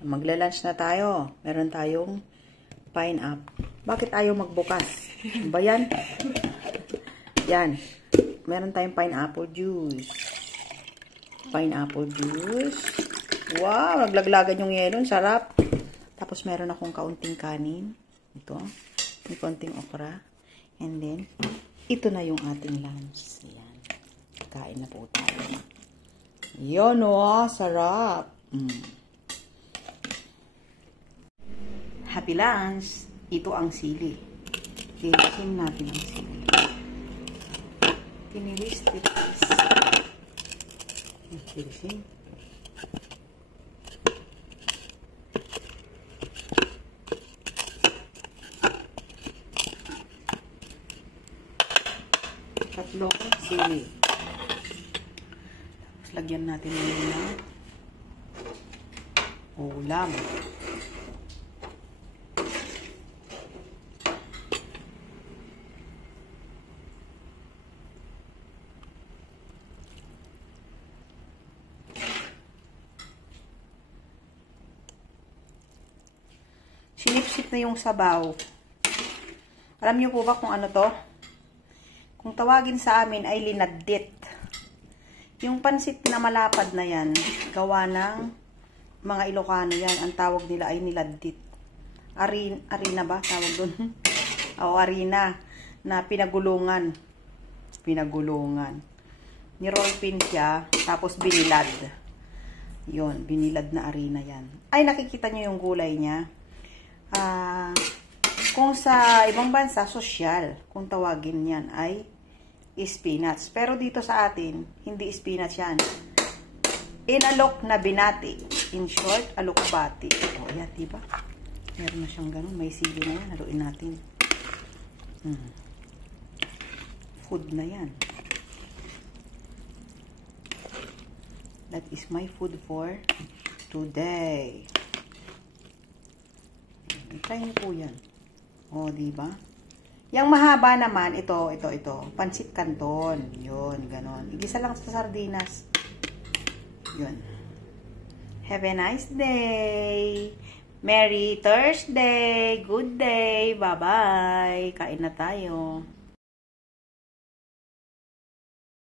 Magla-lunch na tayo. Meron tayong pineapple. Bakit ayaw magbukas? Ano ba yan? Yan. Meron tayong pineapple juice. Pineapple juice. Wow! Naglaglagan yung yelo. Sarap. Tapos meron akong kaunting kanin. Ito. May kaunting okra. And then, ito na yung ating lunch. Yan. Kain na po tayo. Yun o. Sarap. Happy lunch. Ito ang sili. Kilisin natin ang sili. Tinilis. Kilisin. Tatlong sili. Tapos lagyan natin ng ulam. Sinipsip na yung sabaw. Alam niyo po ba kung ano to? Kung tawagin sa amin ay linaddit. Yung pansit na malapad na yan, gawa ng mga Ilocano yan. Ang tawag nila ay niladdit. Arina ba? Tawag doon? O, arina. Na pinagulungan. Ni-roll pin siya, tapos binilad. Yun, binilad na arina yan. Ay, nakikita nyo yung gulay niya. Kung sa ibang bansa, sosyal, kung tawagin yan ay spinach. Pero dito sa atin, hindi spinach yan. Inalok na binati. In short, alokbati. O, yan, diba? Meron na siyang ganun. May sili na yan. Haluin natin. Food na yan. That is my food for today. Try niyo po yan. O, diba? Yang mahaba naman, ito. Pansit canton. Yun, ganon. Igisa lang sa sardinas. Yun. Have a nice day. Merry Thursday. Good day. Bye-bye. Kain na tayo.